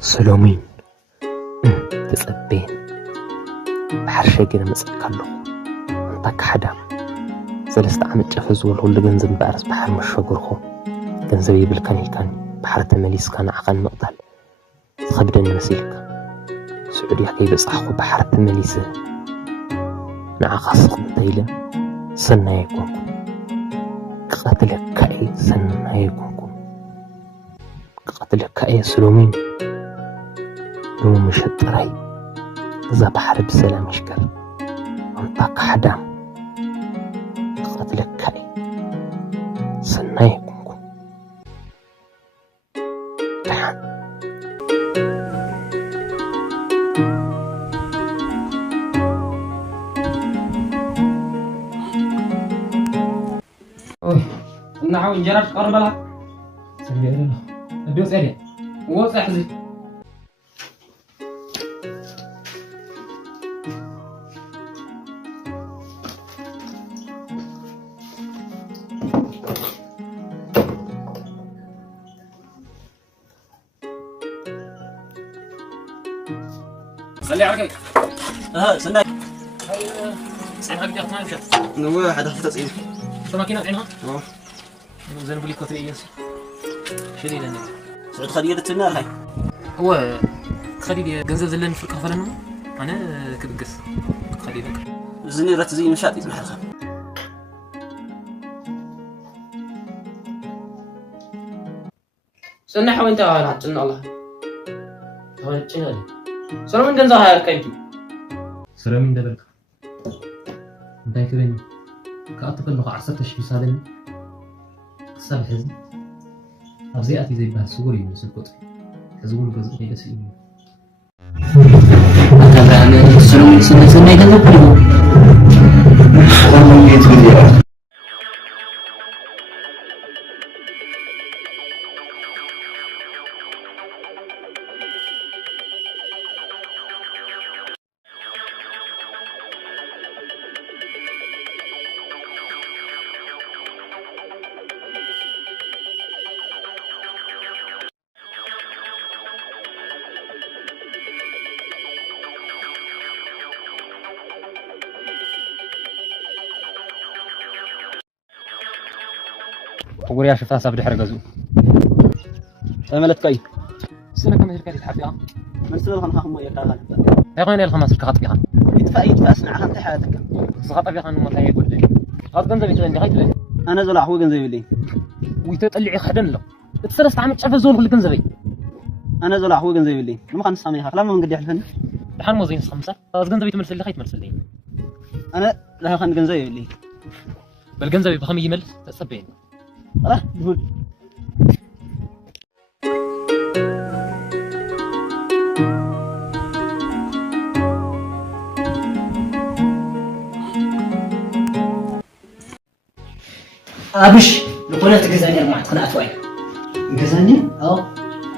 سلومين تسبين بحرشة كده مسكالو انتك حدا سلست عمد جفز والهول جنزب بأرس بحر مشوقرخو جنزبي بالكاني كان بحر تمليس كان عقل مقتل خبدن مسيلك سعودي حكي بصحخو بحر تمليسه نعقص قبطيلة سنة يكونكم قتلك كأي سنة يكونكم قتلك كأي سلومين لو مش الطري إذا بحر بسلام يشكر أنطاك حدا قتلك كأي سنة يكونكم دحان نحو انجرات قرب لها سيدي له ابي وسعدي وصح زي صلي على كيف سناي سعيد حق ديك ما مشات نوع حدا في تصعيد شو ماكينة عينها اه زين بلي كوتري ياس شديد انا سعود خديجة النار هاي هو خديجة جنزل زلن في الكفرنا انا كبقس خديجة زني رات زي مشاطي محلها سنة وين تعال حطنا الله هون تشنالي سلام من جنزها هاي كايتي سلام دبلك انتي تبين كأتقل لغة عصرت شي سالني قصة الحزن أبزياتي زي بها سوري مثل قطري حزون قصة غير سيئين أتابع سلام سنة يدل كله والله يتبدي وقريا شفتها سابدي حرقزو عملت كي سنة كم هيك تحبيها من سنة خمسة خمسة يكاغا يا غير الخماس الكحط فيها يدفع اسمع خمسة حياتك سقط فيها انه ما هي يقول لي قد جنزبي تلندي هاي تلندي أنا زول أحوي جنزبي لي ويتطلعي خدن له بتسرست عم تشوف زول كل جنزبي أنا زول أحوي جنزبي لي لما كان سامي لما من قد يحلفن دحان موزين خمسة قد جنزبي تمرسل لي خيط مرسل لي أنا لها خان جنزبي لي بالجنزبي بخمي يمل تسبين راح بقول أبش لقولت جزاني أربعة قناعات وين جزاني؟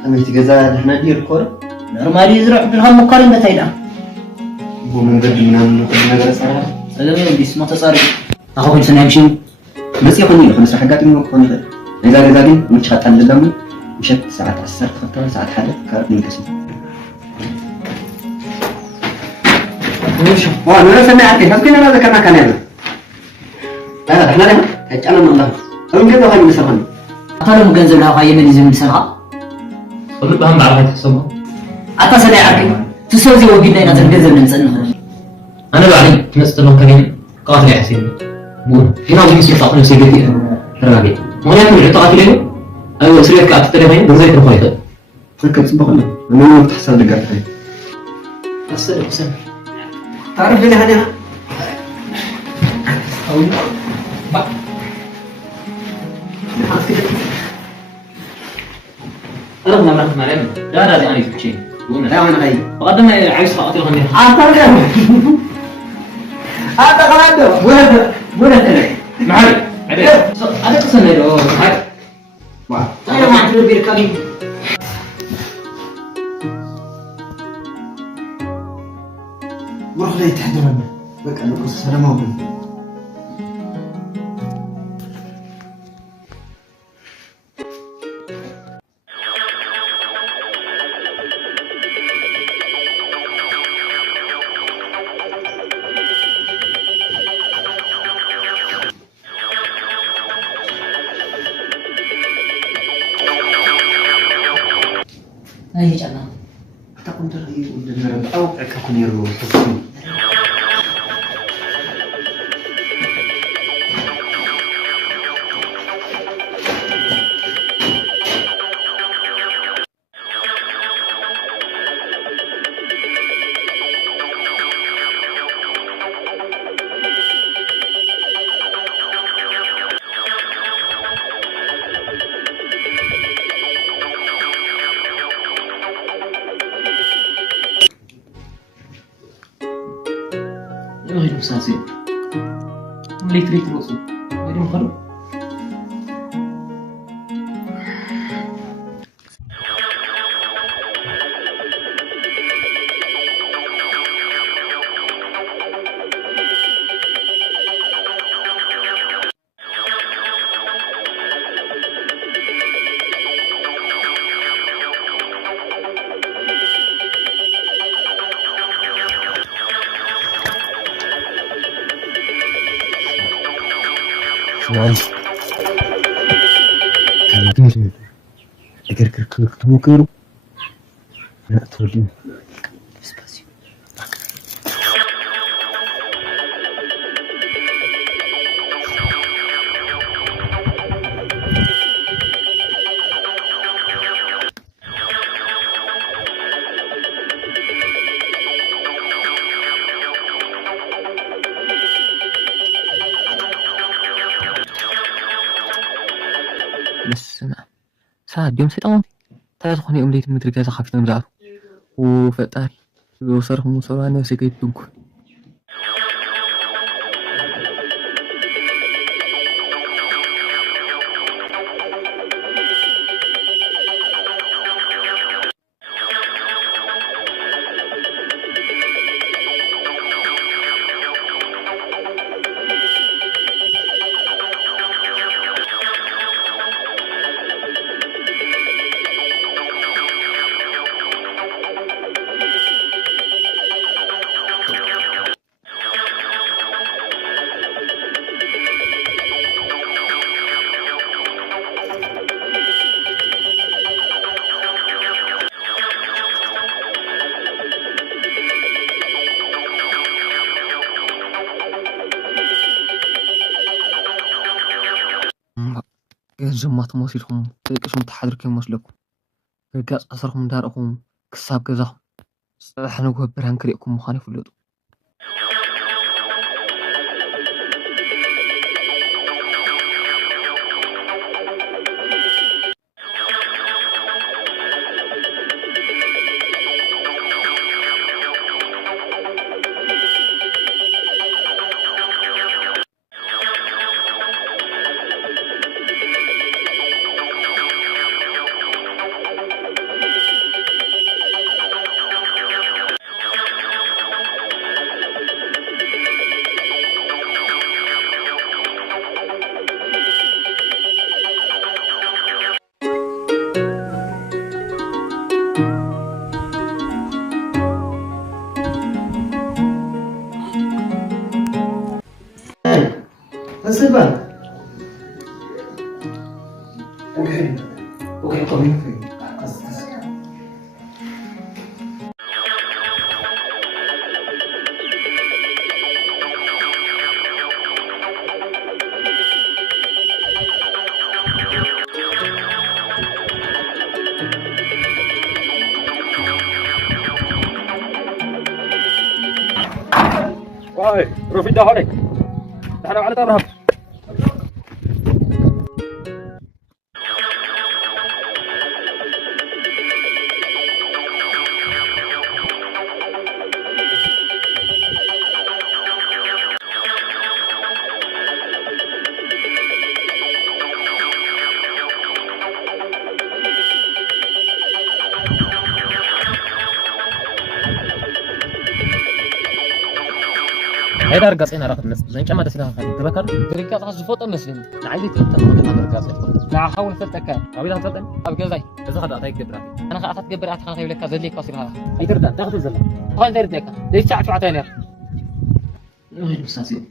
أمي تجزا نحن دير كور نورمالي يزرع بالهم مقارن بتايدا هو من قد من نقدر صراحة هذا بس ما تصارف أخو كل سنة يمشي بس يخوني لو خمس حاجات منه يخوني غير إذا جزا دي مش خطأ للدم مشت ساعات 10 خطأ ساعات حدث كارت من كسي أنا سمعت عارفين بس كنا هذا كنا كلامنا هذا إحنا لنا أنا من الله هم كده خلي مسافن أتعلم مجنزل لها قايم من زمن سنة قلت بهم بعرفة تحسبها أتصل عارفين تسوي وجدنا نزل جنزل من سنة أنا بعدين تمسك لهم كريم قاتل يا حسين مو هنا وجه مسك تعطيني سيجتي رمادي ما يكون العطاء له أيوة سريع كأت تريبين بزيت الخيط فكرت سبقنا أنا تحصل دقيقتين أصل بسم تعرف لي هذا أو بق أنا ما معلم لا لا أنا في شيء لا أنا غير وقدم عايز خاطر غني أعتقد ولا ترى معي هذا قصة له هاي أنا ما أعرف بيركابين وروح لي تحضرنا بقى أنا قصة سلامة وبن أي جانا أتاكم ترى يقول أو أكون يروح تصير غير مساسي ملي تريد روسو غير مخلو نعم كان كثير كركر لا تولي سباسيو بس ساعة يوم سيطان تاخذني أمليت مدرجة خفيفة مزعل وفتاري وصرهم وصراني وسكيت دنكو ገንዘማት መሲልኩም ጥቅሽም ተሓድርክ ይመስለኩም ገጋፅ ኣሰርኩም እንዳርእኹም ክሳብ ገዛኹም ፅባሕ ንግበር ሃንክሪእኩም ምዃኑ ይፍለጡ Nasılsın? Okay. Okay, coming for you. واي روفي ده هونك احنا على طرف هيدا رقصينا رقم نص زين كما دسنا خالي تذكر تريكا تخص فوطة مسلم نعيدي تنتا لا حاول فتك عبيد هتفضل أب جزاي اذا خد اعطيك دبراتي أنا خاطر تجبر أتخان خيب لك زلي قصير هذا اي تردا تاخذ الزلة هون دير ديك ليش تعرف عتانير غير مساسي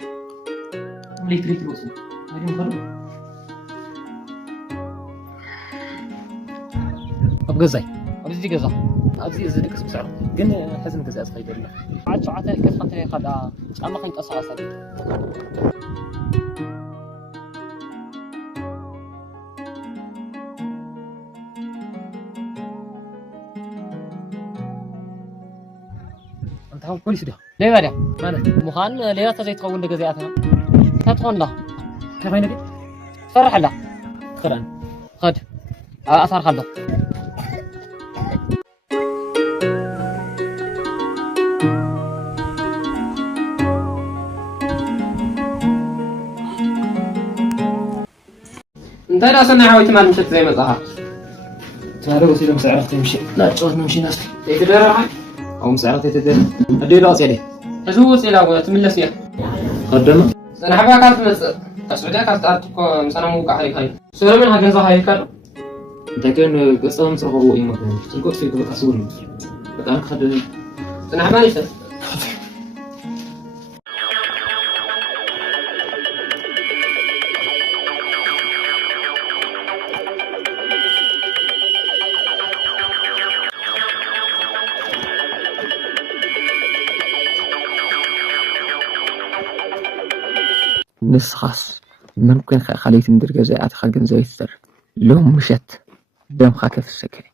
ملي تريد روسو غير مخلو أب جزاي بزي جزا أبزي زدكس بسعر جن حزن جزاء صغير له عاد شعاتي كيف خنتي خدا أما خنت أصلا أنت هم بوليس ده ليه بعدين ماله مخان ليه تزيد تقول جزاءاتنا تدخل له كيف هينبي فرح له خيران خد أثار خده انت لا سنة حاولت ما مشيت زي ما ظهر تعالوا وسيلة مسعرتي مشي لا تشوت نمشي ناس تقدر راح او مسعرتي تقدر ادي لا سيدي ازو وسيلة تملس يا قدمه انا حبا كانت تسعودية كانت ارتكو مسانا موقع هاي هاي سورة من هاي هاي كان انت كان قصة مصرفة هو ايه مكان تلقوت فيك بقى سوري بتعرف خد انا حبا نيشت نسخص ممكن خليت ندير جزاءات خلق زي السر لهم مشت دم خاكف السكري